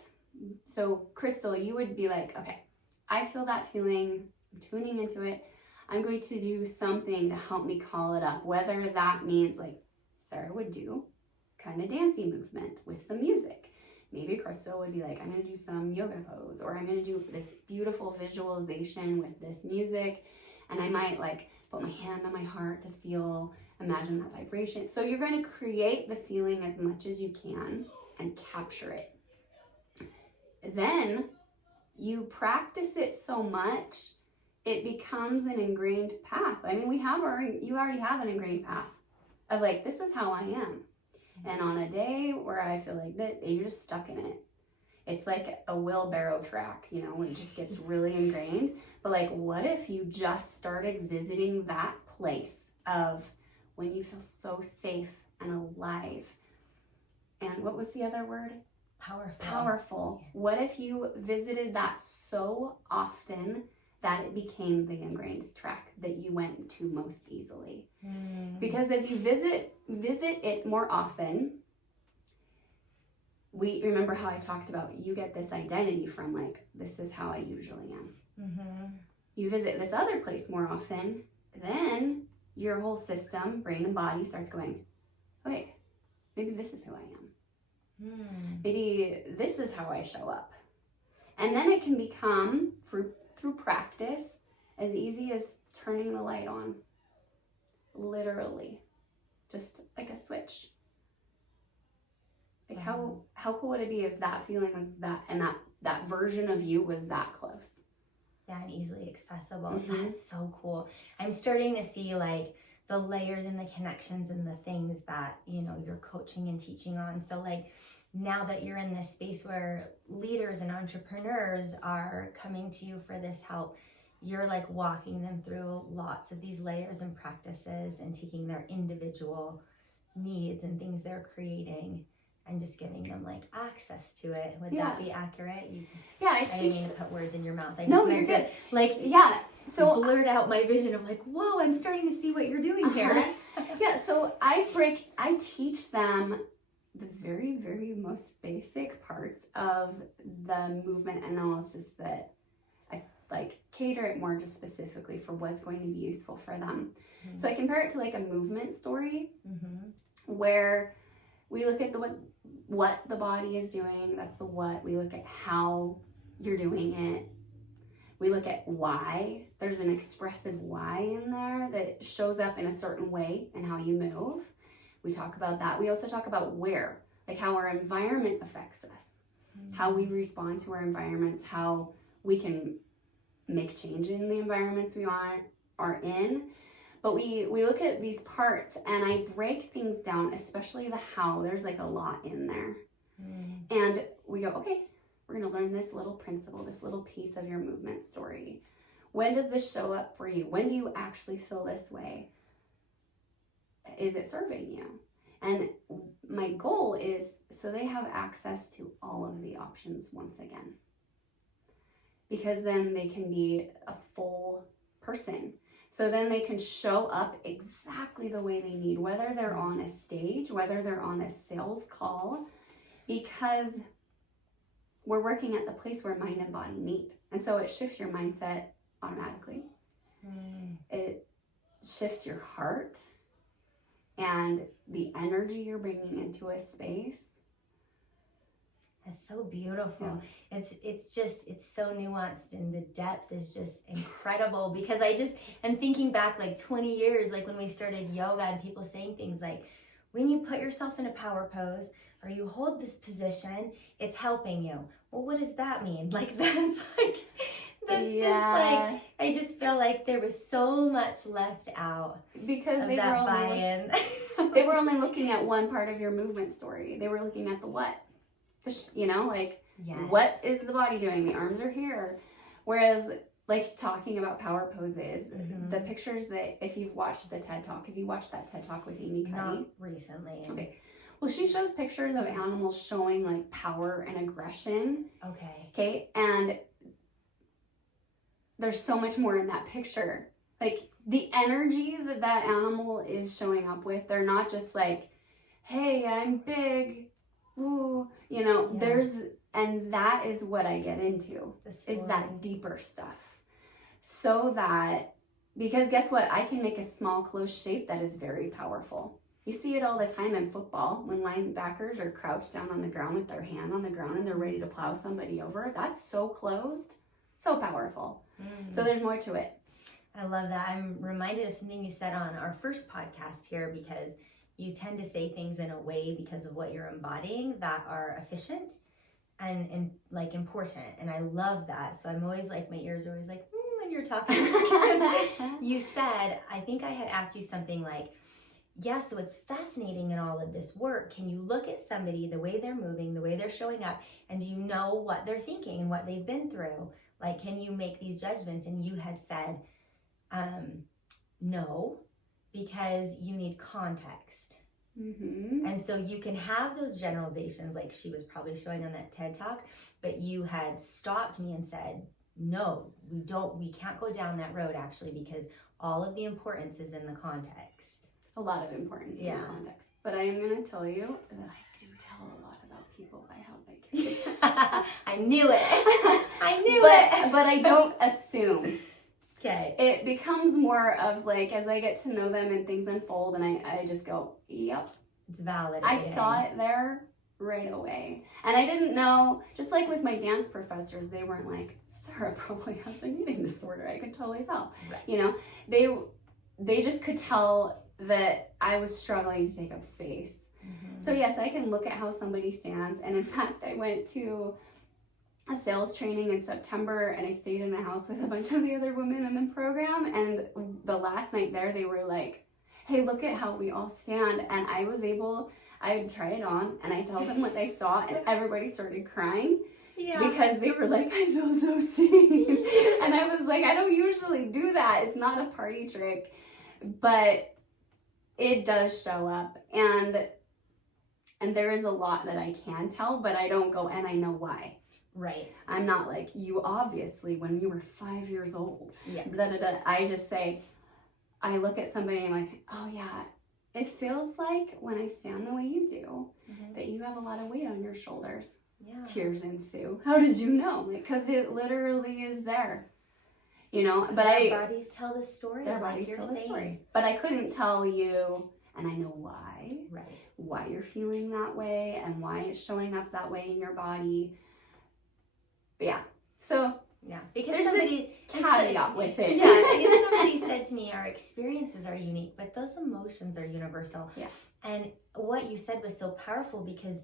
so Crystal, you would be like, okay, I feel that feeling I'm tuning into it. I'm going to do something to help me call it up, whether that means like Sarah would do kind of dancey movement with some music. Maybe Crystal would be like, I'm going to do some yoga pose, or I'm going to do this beautiful visualization with this music. And I might like put my hand on my heart to feel, imagine that vibration. So you're going to create the feeling as much as you can and capture it. Then you practice it so much, it becomes an ingrained path. I mean, you already have an ingrained path of like, this is how I am. And on a day where I feel like that, you're just stuck in it. It's like a wheelbarrow track, you know, when it just gets really ingrained. But like, what if you just started visiting that place of when you feel so safe and alive? And what was the other word? Powerful. What if you visited that so often that it became the ingrained track that you went to most easily? Because as you visit it more often, we remember how I talked about you get this identity from like, this is how I usually am. You visit this other place more often, then your whole system, brain and body, starts going, wait, maybe this is who I am. Maybe this is how I show up. And then it can become, through practice, as easy as turning the light on. Literally. Just like a switch. Like how cool would it be if that feeling was that, and that version of you was that close? Yeah, and easily accessible. That's so cool. I'm starting to see like the layers and the connections and the things that, you know, you're coaching and teaching on. So like, now that you're in this space where leaders and entrepreneurs are coming to you for this help, you're like walking them through lots of these layers and practices and taking their individual needs and things they're creating and just giving them like access to it. Would that be accurate? I didn't mean to put words in your mouth. I just meant to like, so blurt out my vision of like, whoa, I'm starting to see what you're doing here. So I teach them the very, very most basic parts of the movement analysis that I like cater it more just specifically for what's going to be useful for them. So I compare it to like a movement story where we look at what the body is doing. That's the what. We look at how you're doing it. We look at why. There's an expressive why in there that shows up in a certain way and how you move. We talk about that. We also talk about where, like how our environment affects us, how we respond to our environments, how we can make change in the environments we are in. But we look at these parts and I break things down, especially the how. There's like a lot in there. And we go, okay, we're going to learn this little principle, this little piece of your movement story. When does this show up for you? When do you actually feel this way? Is it serving you? And my goal is so they have access to all of the options once again. Because then they can be a full person. So then they can show up exactly the way they need, whether they're on a stage, whether they're on a sales call, because we're working at the place where mind and body meet. And so it shifts your mindset automatically. It shifts your heart and the energy you're bringing into a space. It's so beautiful. It's so nuanced and the depth is just incredible, because I just am thinking back like 20 years, like when we started yoga and people saying things like, when you put yourself in a power pose or you hold this position, it's helping you. Well, what does that mean? Like that's just like, I just feel like there was so much left out because they were buy-in. They were only looking at one part of your movement story. They were looking at the what. What is the body doing? The arms are here. Whereas, like, talking about power poses, the pictures that, if you've watched the TED Talk, have you watched that TED Talk with Amy Cuddy? Not recently. Okay. Well, she shows pictures of animals showing, like, power and aggression. Okay. And there's so much more in that picture. Like, the energy that animal is showing up with, they're not just like, hey, I'm big. Ooh, and that is what I get into, is that deeper stuff. so that, because guess what? I can make a small close shape that is very powerful. You see it all the time in football when linebackers are crouched down on the ground with their hand on the ground and they're ready to plow somebody over. That's so closed, so powerful. So there's more to it. I love that. I'm reminded of something you said on our first podcast here, because you tend to say things in a way because of what you're embodying that are efficient and like important. And I love that. So I'm always like, my ears are always like, when you're talking. You said, I think I had asked you something like, yeah, so it's fascinating in all of this work. Can you look at somebody, the way they're moving, the way they're showing up, and do you know what they're thinking and what they've been through? Like, can you make these judgments? And you had said, no, because you need context. And so you can have those generalizations like she was probably showing on that TED Talk, but you had stopped me and said, no, we can't go down that road actually, because all of the importance is in the context. A lot of importance in the context. But I am going to tell you that I do tell a lot about people by how they carry themselves. I knew it. I knew it. But I don't assume. Okay. It becomes more of like, as I get to know them and things unfold, and I just go, yep. It's valid. I saw it there right away. And I didn't know, just like with my dance professors, they weren't like, Sarah probably has an eating disorder. I could totally tell. Right. You know, they just could tell that I was struggling to take up space. So yes, I can look at how somebody stands. And in fact, I went to a sales training in September and I stayed in a house with a bunch of the other women in the program. And the last night there, they were like, hey, look at how we all stand. And I'd try it on and I told them what I saw and everybody started crying. Yeah. Because they were like, I feel so seen. And I was like, I don't usually do that. It's not a party trick, but it does show up. And there is a lot that I can tell, but I don't go, and I know why. Right. I'm not like, you obviously, when you were 5 years old, blah, blah, blah. I just say, I look at somebody and I'm like, oh yeah, it feels like when I stand the way you do, that you have a lot of weight on your shoulders. Yeah. Tears ensue. How did you know? Because it literally is there. You know, but their bodies tell the story. Their bodies tell the story. But I couldn't tell you, and I know why. Right. Why you're feeling that way and why it's showing up that way in your body. But yeah. So yeah, because there's somebody this caveat with it. Yeah, because somebody said to me, our experiences are unique, but those emotions are universal. Yeah. And what you said was so powerful, because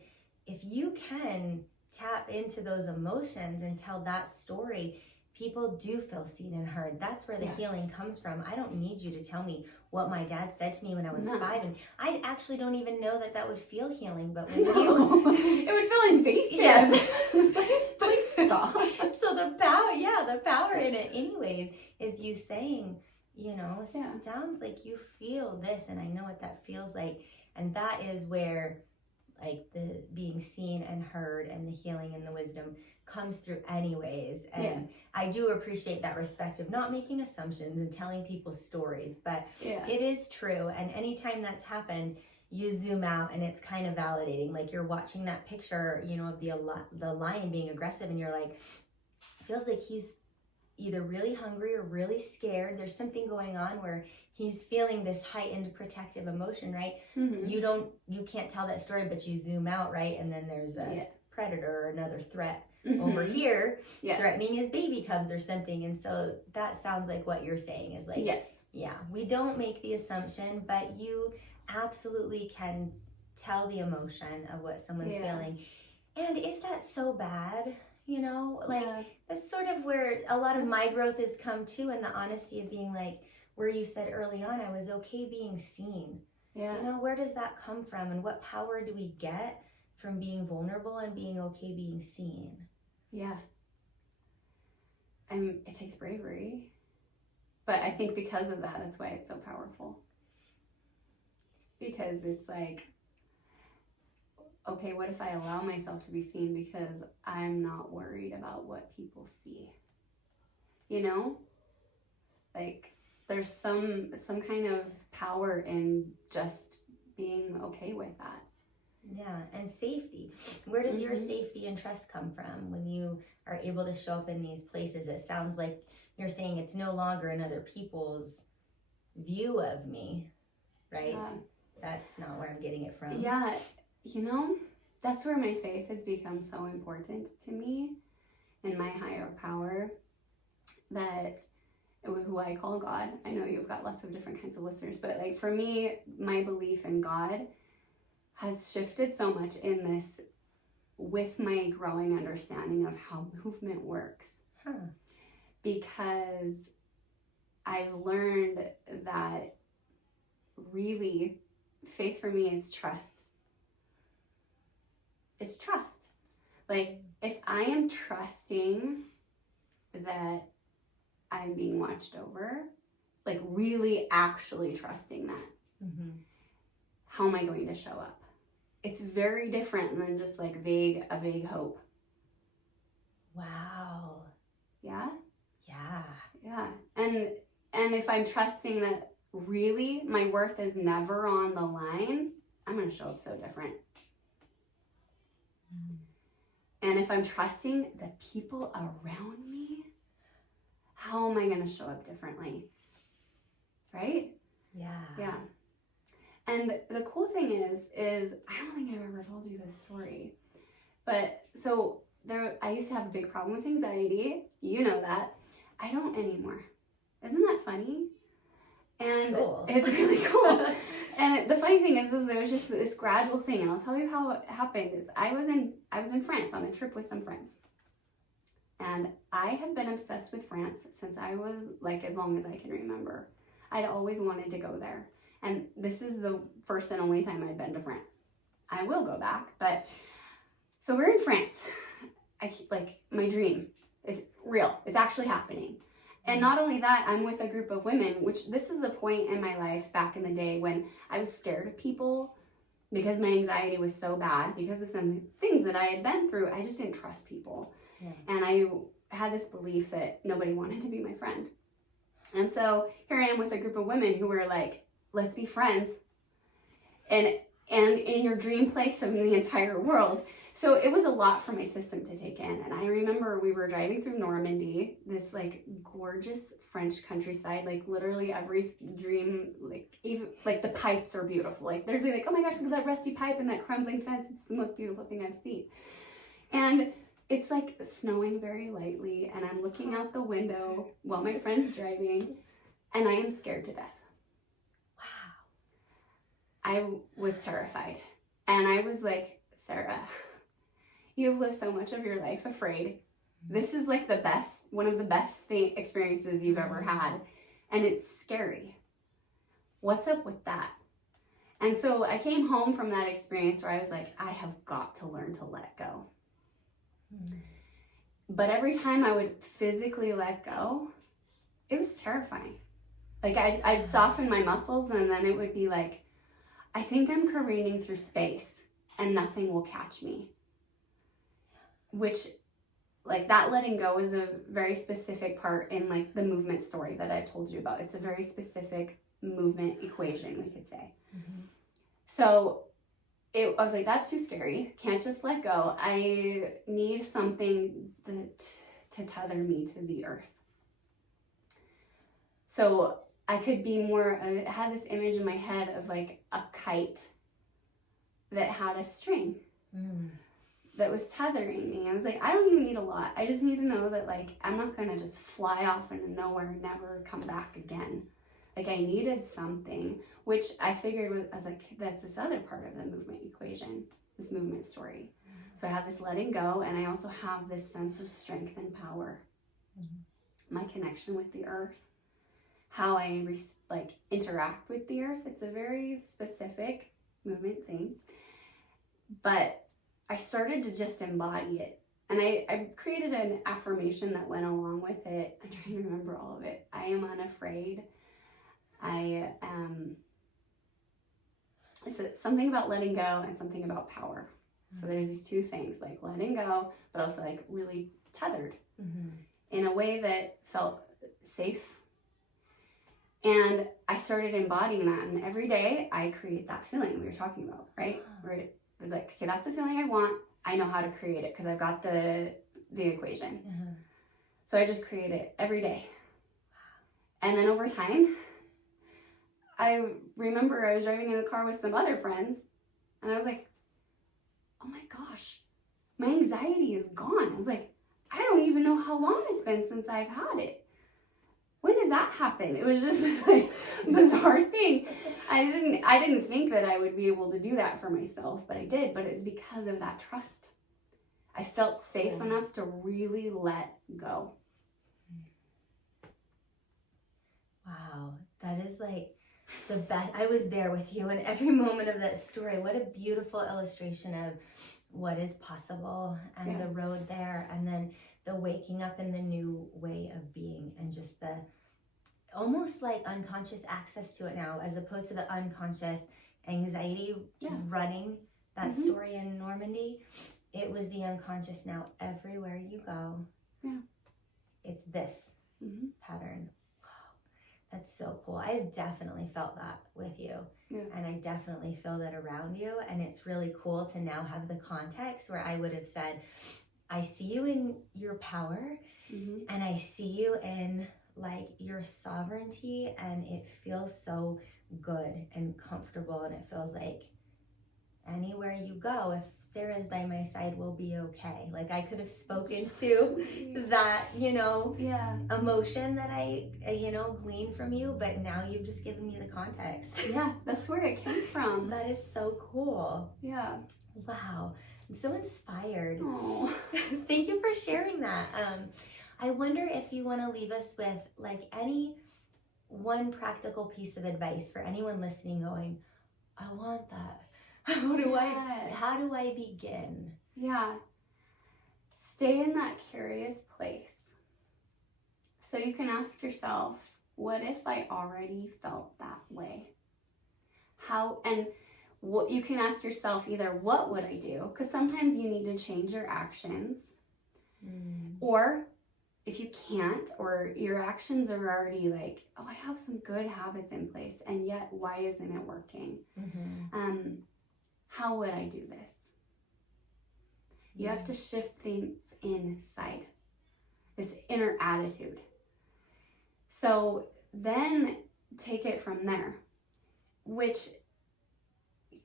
if you can tap into those emotions and tell that story, people do feel seen and heard. That's where the healing comes from. I don't need you to tell me what my dad said to me when I was 5, and I actually don't even know that would feel healing. But when it would feel invasive. Yes. Please stop. So the power in it, anyways, is you saying, you know, sounds like you feel this, and I know what that feels like, and that is where, like, the being seen and heard and the healing and the wisdom comes through anyways. And I do appreciate that respect of not making assumptions and telling people stories, but it is true. And anytime that's happened, you zoom out and it's kind of validating. Like, you're watching that picture, you know, of the lion being aggressive, and you're like, it feels like he's either really hungry or really scared. There's something going on where he's feeling this heightened protective emotion, right? You can't tell that story, but you zoom out, right? And then there's a predator or another threat over here, threatening his baby cubs or something. And so that sounds like what you're saying is like, we don't make the assumption, but you absolutely can tell the emotion of what someone's feeling. And is that so bad? You know, like that's sort of where a lot of my growth has come too, and the honesty of being like, where you said early on, I was okay being seen. Yeah. You know, where does that come from, and what power do we get from being vulnerable and being okay being seen? Yeah. It takes bravery, but I think because of that, that's why it's so powerful. Because it's like, okay, what if I allow myself to be seen because I'm not worried about what people see? You know? Like, there's some kind of power in just being okay with that. Yeah, and safety. Where does your safety and trust come from when you are able to show up in these places? It sounds like you're saying it's no longer in other people's view of me, right? Yeah. That's not where I'm getting it from. Yeah, you know, that's where my faith has become so important to me and my higher power, that who I call God. I know you've got lots of different kinds of listeners, but like for me, my belief in God has shifted so much in this with my growing understanding of how movement works. Because I've learned that really faith for me is trust. It's trust. Like if I am trusting that I'm being watched over, like really actually trusting that, how am I going to show up? It's very different than just like a vague hope. Wow. Yeah? Yeah. Yeah. And if I'm trusting that really my worth is never on the line, I'm going to show up so different. And if I'm trusting the people around me, how am I going to show up differently? Right? Yeah. Yeah. And the cool thing is I don't think I've ever told you this story, but so I used to have a big problem with anxiety. You know that. I don't anymore. Isn't that funny? And cool. It's really cool. And the funny thing is there was just this gradual thing, and I'll tell you how it happened. Is I was in France on a trip with some friends, and I have been obsessed with France since I was like as long as I can remember. I'd always wanted to go there. And this is the first and only time I've been to France. I will go back, but so we're in France. My dream is real. It's actually happening. And not only that, I'm with a group of women, which this is the point in my life back in the day when I was scared of people because my anxiety was so bad because of some things that I had been through. I just didn't trust people. Yeah. And I had this belief that nobody wanted to be my friend. And so here I am with a group of women who were like, let's be friends. And in your dream place of the entire world. So it was a lot for my system to take in. And I remember we were driving through Normandy, this like gorgeous French countryside, like literally every dream, like even like the pipes are beautiful. Like they'd be like, oh my gosh, look at that rusty pipe and that crumbling fence. It's the most beautiful thing I've seen. And it's like snowing very lightly, and I'm looking out the window while my friend's driving, and I am scared to death. Wow. I was terrified. And I was like, Sarah, you have lived so much of your life afraid. This is like one of the best experiences you've ever had. And it's scary. What's up with that? And so I came home from that experience where I was like, I have got to learn to let go. But every time I would physically let go, it was terrifying. Like I'd soften my muscles, and then it would be like, I think I'm careening through space and nothing will catch me. Which, like, that letting go is a very specific part in like the movement story that I've told you about. It's a very specific movement equation, we could say. So I was like, that's too scary. Can't just let go. I need something to tether me to the earth. So I could be more, I had this image in my head of like a kite that had a string that was tethering me. I was like, I don't even need a lot. I just need to know that like, I'm not gonna just fly off into nowhere and never come back again. Like I needed something, which I figured I was like, that's this other part of the movement equation, this movement story. So I have this letting go, and I also have this sense of strength and power. My connection with the earth, how I interact with the earth. It's a very specific movement thing, but I started to just embody it. And I created an affirmation that went along with it. I'm trying to remember all of it. I am unafraid. It's something about letting go and something about power. So there's these two things, like letting go, but also like really tethered in a way that felt safe. And I started embodying that, and every day I create that feeling we were talking about, right? Where was like, okay, that's the feeling I want. I know how to create it because I've got the equation. So I just create it every day. And then over time, I remember I was driving in the car with some other friends, and I was like, oh my gosh, my anxiety is gone. I was like, I don't even know how long it's been since I've had it. When did that happen? It was just like a bizarre thing. I didn't think that I would be able to do that for myself, but I did. But it was because of that trust. I felt safe enough to really let go. Wow, that is like the best. I was there with you in every moment of that story. What a beautiful illustration of what is possible and the road there, and then the waking up in the new way of being, and just the almost like unconscious access to it now, as opposed to the unconscious anxiety running that story in Normandy. It was the unconscious now. Everywhere you go, it's this pattern. That's so cool. I have definitely felt that with you. And I definitely feel that around you. And it's really cool to now have the context where I would have said, I see you in your power, and I see you in like your sovereignty, and it feels so good and comfortable, and it feels like anywhere you go, if Sarah's by my side, we'll be okay. Like I could have spoken to that, emotion that I, gleaned from you, but now you've just given me the context. Yeah, that's where it came from. That is so cool. Yeah. Wow. I'm so inspired. Oh. Thank you for sharing that. I wonder if you want to leave us with like any one practical piece of advice for anyone listening going, I want that. How do I begin? Yeah. Stay in that curious place. So you can ask yourself, what if I already felt that way? What you can ask yourself either, what would I do? Because sometimes you need to change your actions. Or if you can't, or your actions are already like, oh, I have some good habits in place, and yet why isn't it working? How would I do this? You have to shift things inside, this inner attitude. So then take it from there,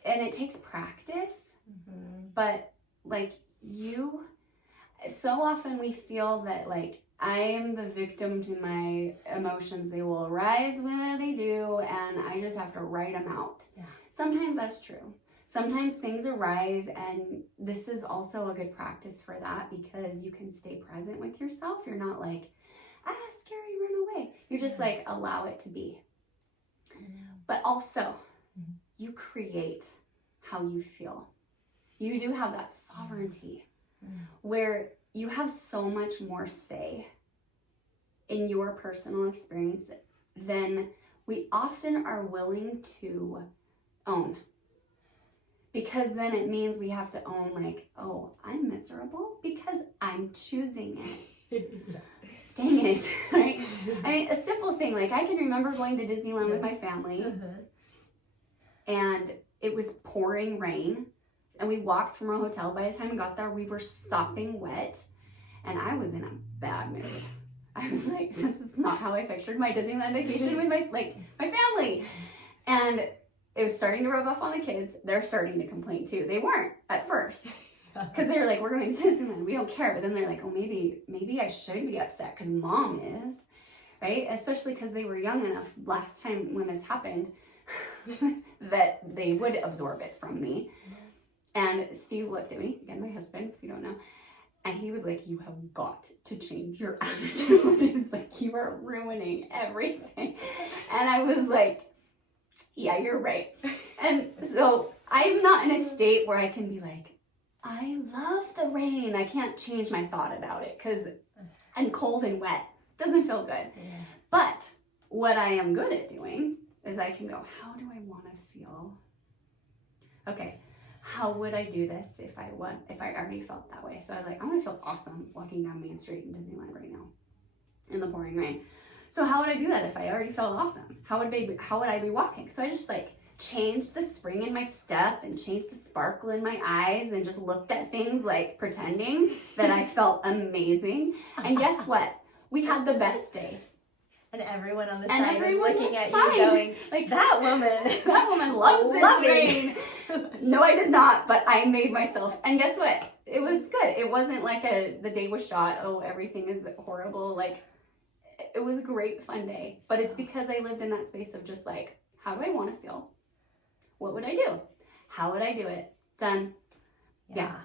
and it takes practice, but like so often we feel that like, I am the victim to my emotions. They will arise when they do, and I just have to write them out. Sometimes that's true. Sometimes things arise, and this is also a good practice for that, because you can stay present with yourself. You're not like, scary, run away. You're just like, allow it to be. But also, you create how you feel. You do have that sovereignty where you have so much more say in your personal experience than we often are willing to own. Because then it means we have to own like, oh, I'm miserable because I'm choosing it. Dang it, right? I mean, a simple thing, like I can remember going to Disneyland with my family and it was pouring rain, and we walked from our hotel. By the time we got there, we were sopping wet, and I was in a bad mood. I was like, this is not how I pictured my Disneyland vacation with my family. And it was starting to rub off on the kids. They're starting to complain too. They weren't at first, because they were like, we're going to Disneyland, we don't care. But then they're like, oh, maybe I should be upset because mom is, right? Especially because they were young enough last time when this happened that they would absorb it from me. And Steve looked at me, again, my husband, if you don't know, and he was like, you have got to change your attitude. He was like, you are ruining everything. And I was like, yeah, you're right. And so I'm not in a state where I can be like, I love the rain. I can't change my thought about it because I'm cold and wet. Doesn't feel good. But what I am good at doing is I can go, how do I want to feel? Okay, how would I do this if I already felt that way? So I was like, I want to feel awesome walking down Main Street in Disneyland right now in the pouring rain. So how would I do that if I already felt awesome? How would I be walking? So I just like changed the spring in my step and changed the sparkle in my eyes and just looked at things like pretending that I felt amazing. And guess what? We had the best day. And everyone on the And side is everyone looking was at fine. you going, Like, that woman loves this loving. rain. No, I did not, but I made myself. And guess what? It was good. It wasn't like the day was shot, oh, everything is horrible. Like, it was a great fun day. But it's because I lived in that space of just like, how do I want to feel? What would I do? How would I do it? Done. Yeah.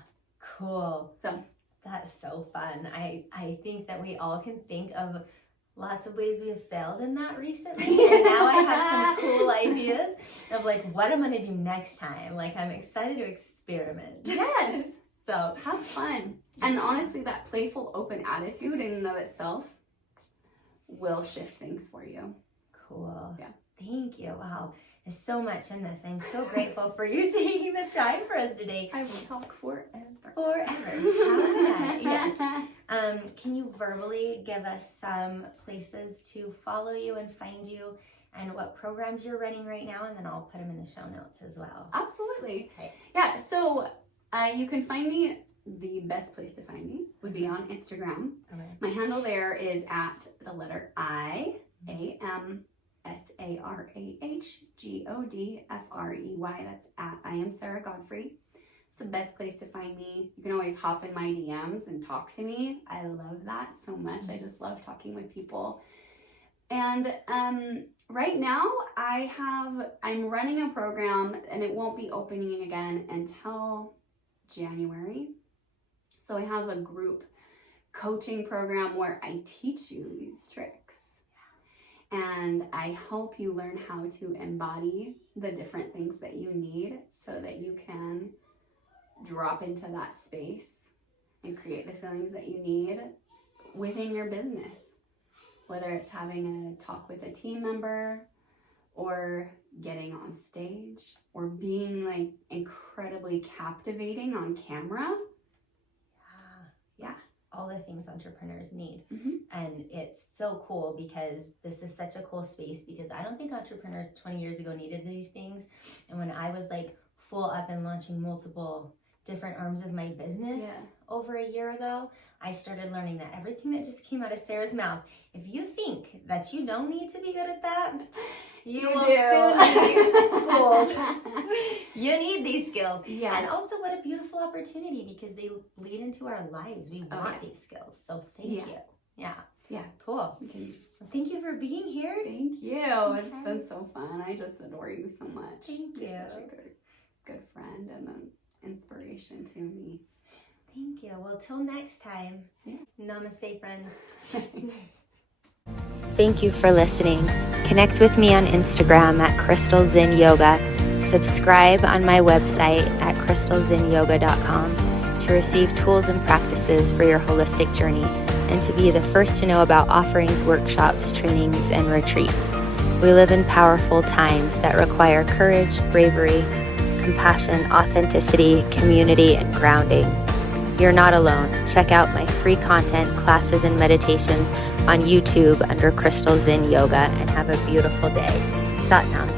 Cool. So that's so fun. I think that we all can think of lots of ways we have failed in that recently. And now I have some cool ideas of like, what I'm going to do next time. Like, I'm excited to experiment. yes. So Have fun. And honestly, that playful, open attitude in and of itself will shift things for you. cool. Yeah. Thank you. Wow. There's so much in this. I'm so grateful for you taking the time for us today. I will talk forever. Forever. How would I? Yes. Can you verbally give us some places to follow you and find you and what programs you're running right now? And then I'll put them in the show notes as well. Absolutely. Okay. Yeah, so you can find me, the best place to find me would be on Instagram. Okay. My handle there is at the letter I-am-SarahGodfrey. That's at I am Sarah Godfrey. It's the best place to find me. You can always hop in my DMs and talk to me. I love that so much. I just love talking with people. And right now I'm running a program and it won't be opening again until January. So I have a group coaching program where I teach you these tricks. And I help you learn how to embody the different things that you need so that you can drop into that space and create the feelings that you need within your business. Whether it's having a talk with a team member or getting on stage or being like incredibly captivating on camera. Yeah. All the things entrepreneurs need. Mm-hmm. And it's so cool because this is such a cool space, because I don't think entrepreneurs 20 years ago needed these things. And when I was like full up and launching multiple different arms of my business over a year ago, I started learning that everything that just came out of Sarah's mouth, if you think that you don't need to be good at that, you will soon be schooled. You need these skills. Yeah. And also, what a beautiful opportunity, because they lead into our lives. We want these skills. So thank you. Yeah. Yeah. Cool. Okay. Well, thank you for being here. Thank you. It's been so fun. I just adore you so much. Thank You're you. such a good friend and an inspiration to me. Thank you. Well, till next time. Yeah. Namaste, friends. Thank you for listening. Connect with me on Instagram at Crystal Zinn Yoga. Subscribe on my website at crystalzinnyoga.com to receive tools and practices for your holistic journey and to be the first to know about offerings, workshops, trainings, and retreats. We live in powerful times that require courage, bravery, compassion, authenticity, community, and grounding. You're not alone. Check out my free content, classes, and meditations on YouTube under Crystal Zinn Yoga, and have a beautiful day. Sat Nam.